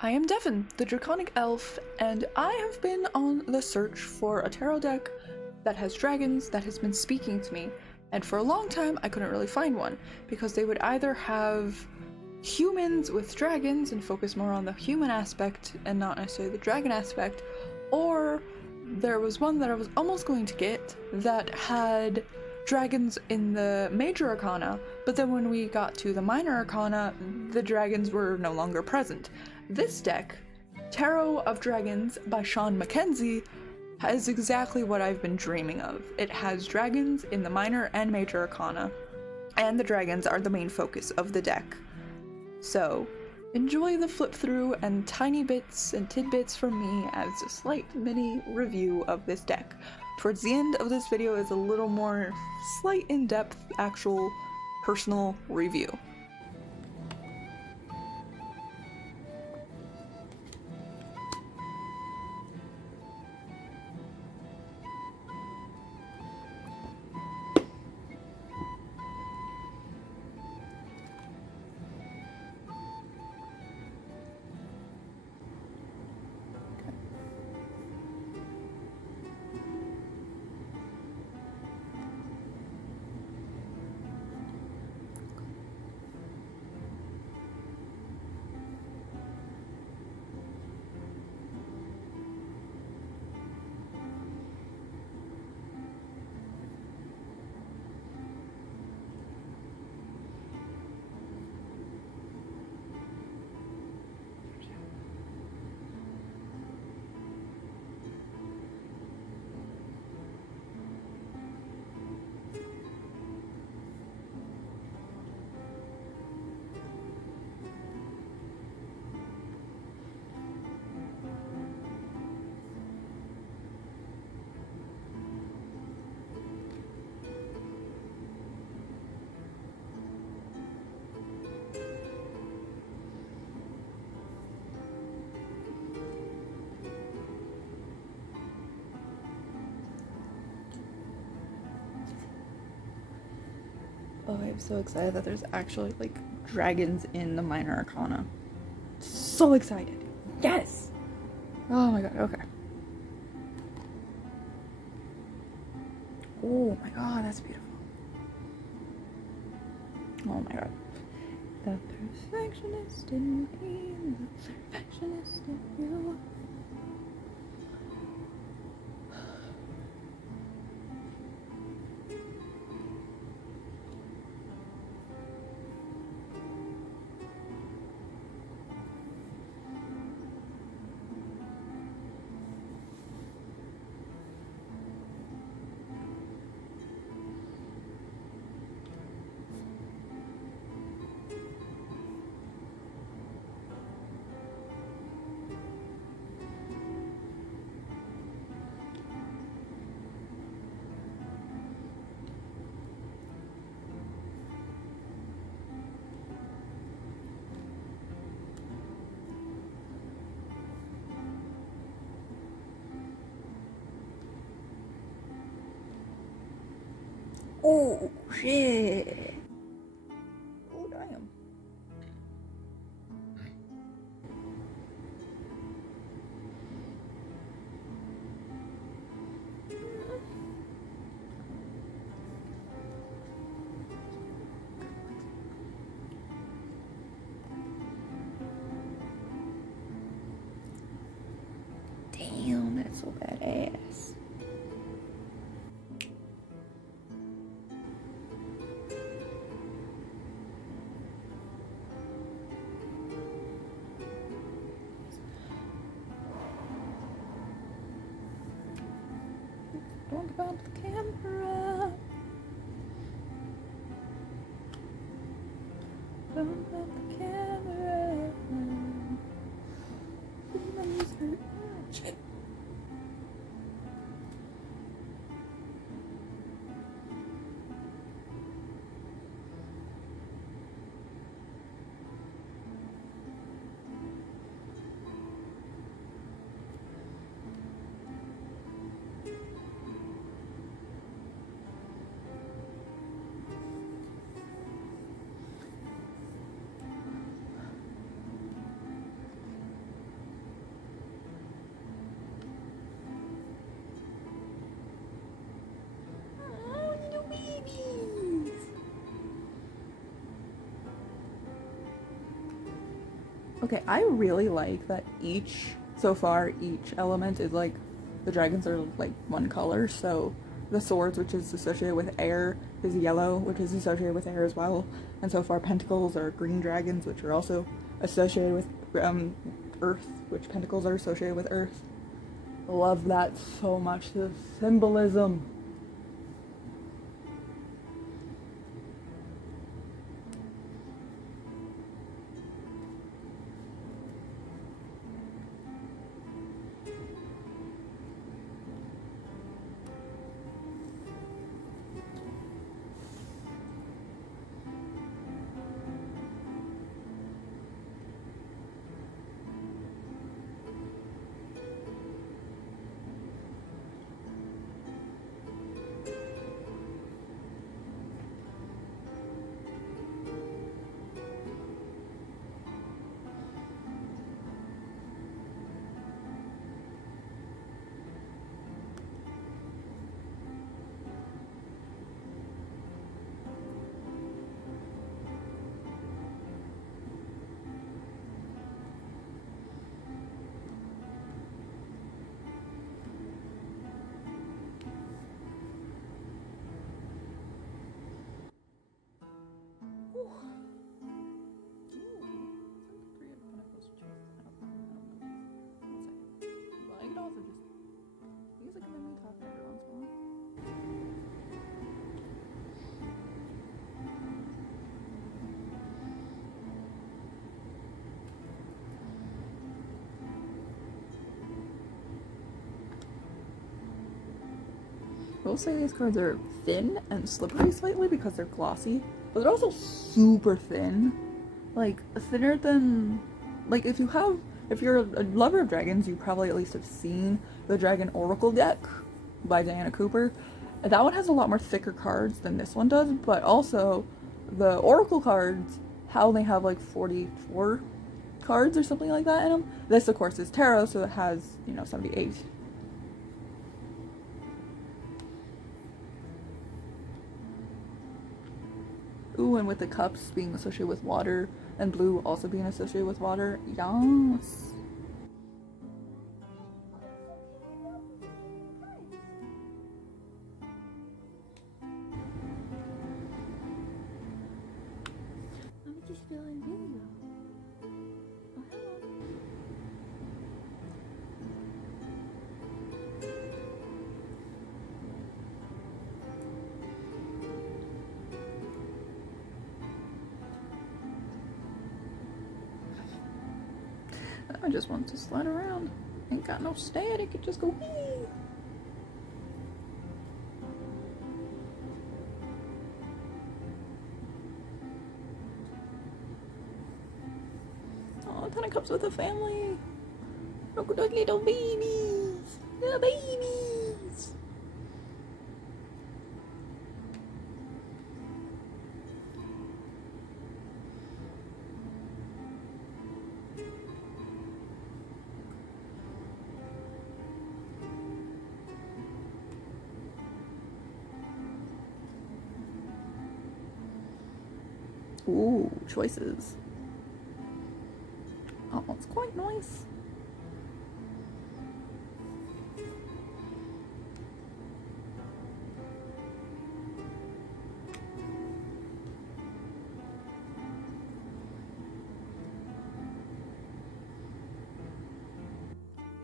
I am Devin, the Draconic Elf, and I have been on the search for a tarot deck that has dragons that has been speaking to me, and for a long time I couldn't really find one, because they would either have humans with dragons and focus more on the human aspect and not necessarily the dragon aspect, or there was one that I was almost going to get that had dragons in the major arcana, but then when we got to the minor arcana, the dragons were no longer present. This deck, Tarot of Dragons by Shawn Mackenzie, is exactly what I've been dreaming of. It has dragons in the minor and major arcana, and the dragons are the main focus of the deck. So, enjoy the flip through and tiny bits and tidbits from me as a slight mini review of this deck. Towards the end of this video is a little more slight in-depth actual personal review. Oh, I'm so excited that there's actually, like, dragons in the minor arcana. So excited. Yes! Oh my god, okay. Oh my god, that's beautiful. Oh my god. The perfectionist in me, the perfectionist in you. Oh shit. Oh damn. Damn, that's so badass. Don't bump the camera. Don't bump the camera. Shit. Okay, I really like that so far, each element is like, the dragons are like one color, so the swords, which is associated with air, is yellow, which is associated with air as well, and so far pentacles are green dragons, which are also associated with earth, which pentacles are associated with earth. Love that so much, the symbolism. I will say these cards are thin and slippery slightly because they're glossy, but they're also super thin. Like, thinner than, like, if you're a lover of dragons, you probably at least have seen the Dragon Oracle deck by Diana Cooper. That one has a lot more thicker cards than this one does, but also the Oracle cards, how they have like 44 cards or something like that in them. This, of course, is tarot, so it has, 78. Ooh, and with the cups being associated with water, and blue also being associated with water. Yes. Let me just feel in video. Oh, hello. I just want to slide around. Ain't got no static, it just go wee. Oh, it kind of comes with a family. Look at those little babies. The babies. Ooh, choices. Oh, it's quite nice.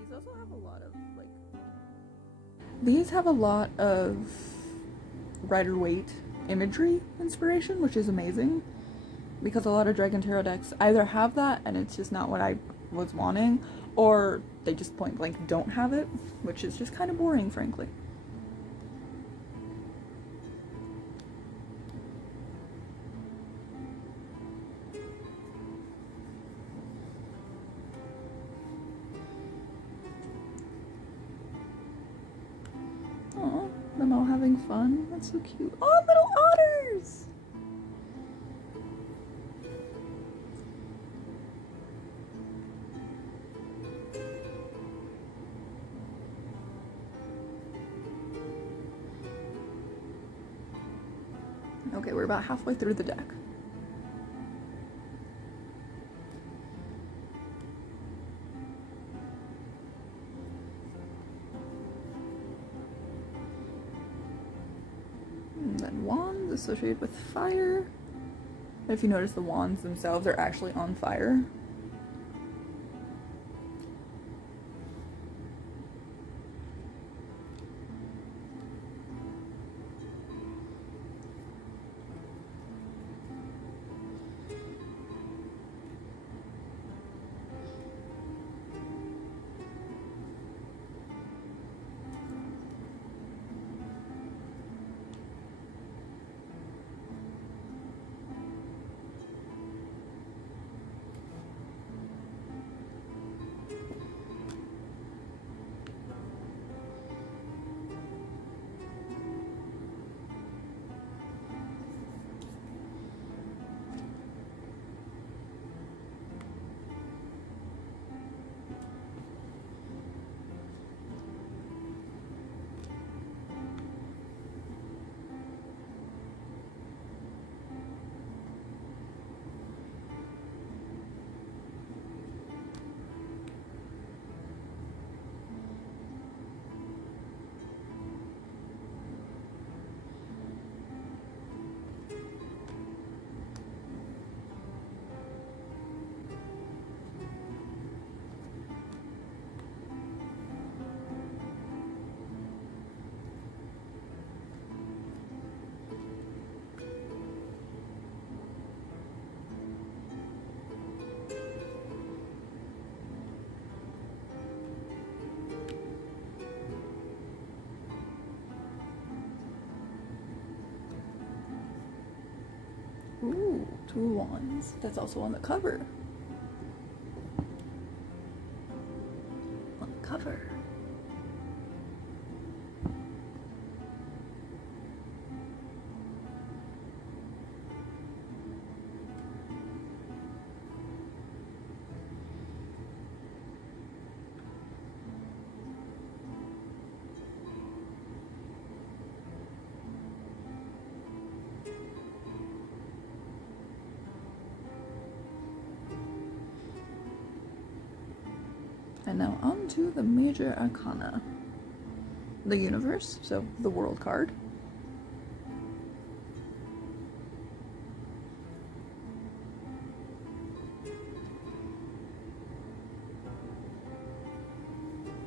These also have a lot of, like... These have a lot of Rider-Waite imagery inspiration, which is amazing. Because a lot of Dragon Tarot decks either have that and it's just not what I was wanting, or they just point blank don't have it, which is just kind of boring, frankly. Aw, them all having fun. That's so cute. Oh, little otters! Okay, we're about halfway through the deck. and wands associated with fire. If you notice, the wands themselves are actually on fire. Ooh, 2 wands. That's also on the cover. On the cover. And now on to the major arcana. The universe, so the world card.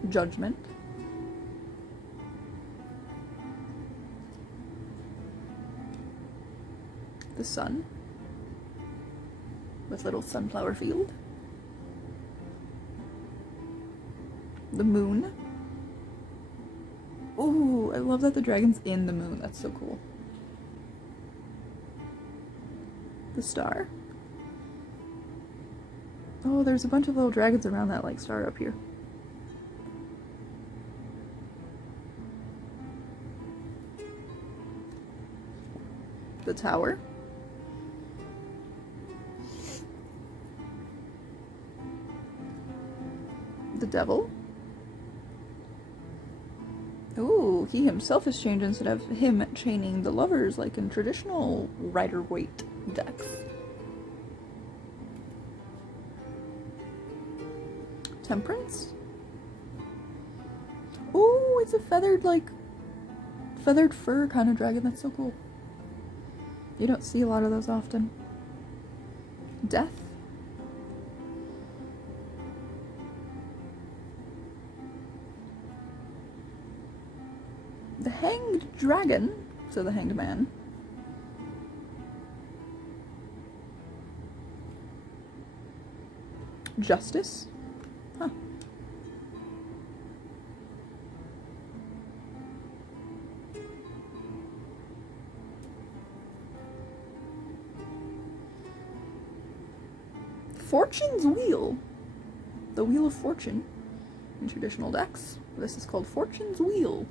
Judgment. The sun. With little sunflower field. The moon. Ooh, I love that the dragon's in the moon. That's so cool. The star. Oh, there's a bunch of little dragons around that like star up here. The tower. The devil. Ooh, he himself is chained instead of him chaining the lovers like in traditional Rider-Waite decks. Temperance? Ooh, it's a feathered, like, feathered fur kind of dragon. That's so cool. You don't see a lot of those often. Death? The hanged dragon, so the hanged man. Justice? Huh. Fortune's Wheel. The Wheel of Fortune. In traditional decks, this is called Fortune's Wheel.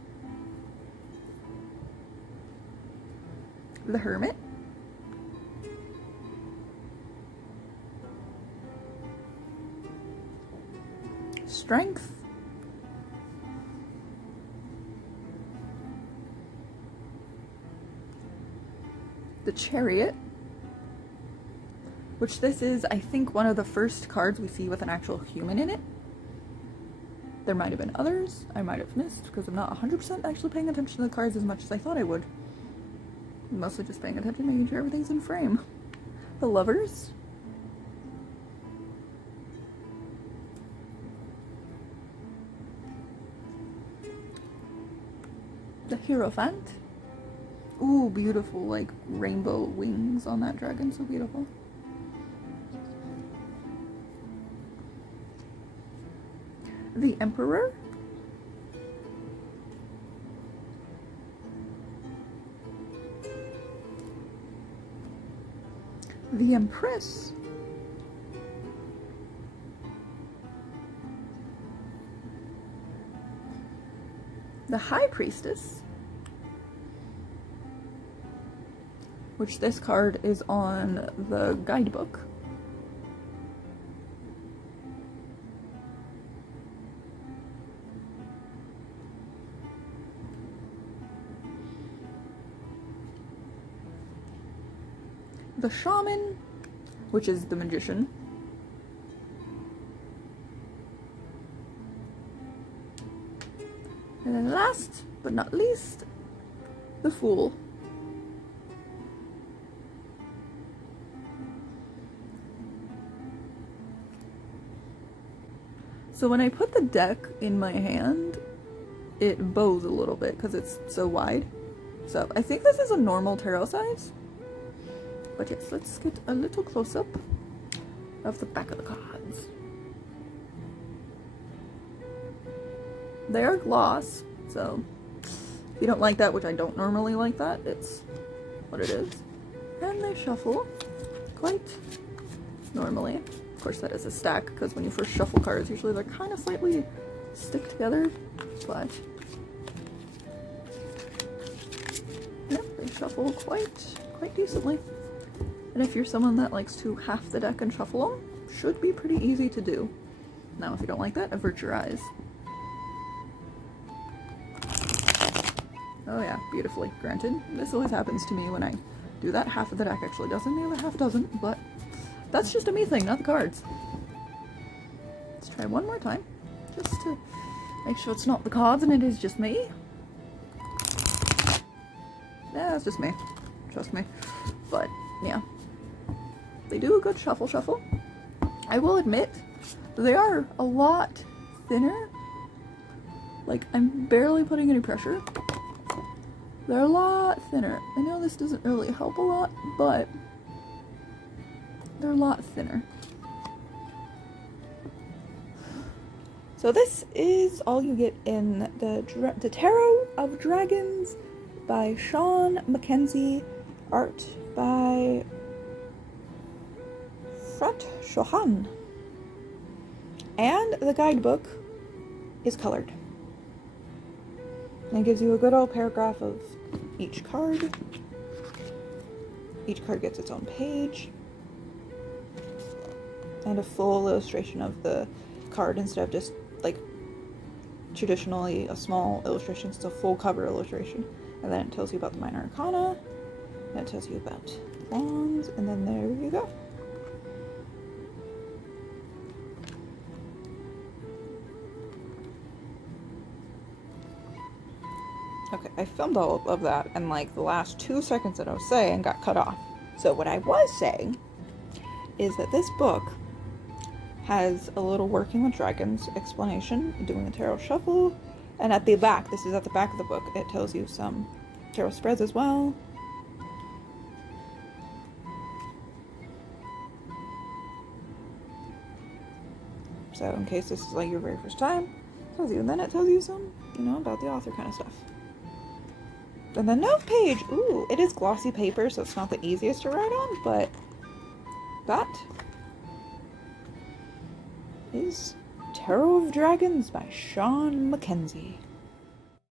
The Hermit. Strength. The Chariot. Which this is, I think, one of the first cards we see with an actual human in it. There might have been others I might have missed because I'm not 100% actually paying attention to the cards as much as I thought I would. I'm mostly just paying attention, making sure everything's in frame. The Lovers. The Hierophant. Ooh, beautiful, like, rainbow wings on that dragon, so beautiful. The Emperor. The Empress. The High Priestess, which this card is on the guidebook. The Shaman, which is the Magician. And then last but not least, the Fool. So when I put the deck in my hand, it bows a little bit because it's so wide. So I think this is a normal tarot size. But yes, let's get a little close-up of the back of the cards. They are gloss, so if you don't like that, which I don't normally like that, it's what it is. And they shuffle quite normally. Of course, that is a stack, because when you first shuffle cards, usually they're kind of slightly stick together, but yeah, they shuffle quite decently. And if you're someone that likes to half the deck and shuffle them, should be pretty easy to do. Now, if you don't like that, avert your eyes. Oh yeah, beautifully. Granted, this always happens to me when I do that. Half of the deck actually doesn't, the other half doesn't, but that's just a me thing, not the cards. Let's try one more time, just to make sure it's not the cards and it is just me. Yeah, it's just me. Trust me. But, yeah. They do a good shuffle. I will admit, they are a lot thinner. Like, I'm barely putting any pressure. They're a lot thinner. I know this doesn't really help a lot, but they're a lot thinner. So this is all you get in the Tarot of Dragons by Shawn, Mackenzie, art by Shawn. And the guidebook is colored. And it gives you a good old paragraph of each card. Each card gets its own page. And a full illustration of the card instead of just, like, traditionally a small illustration. It's a full cover illustration. And then it tells you about the minor arcana. And it tells you about wands. And then there you go. Okay, I filmed all of that, and like the last 2 seconds that I was saying got cut off. So what I was saying is that this book has a little working with dragons explanation, doing a tarot shuffle, and at the back, this is at the back of the book, it tells you some tarot spreads as well. So in case this is like your very first time, it tells you, and then it tells you some, about the author kind of stuff. And the note page, ooh, it is glossy paper, so it's not the easiest to write on, but that is Tarot of Dragons by Shawn Mackenzie.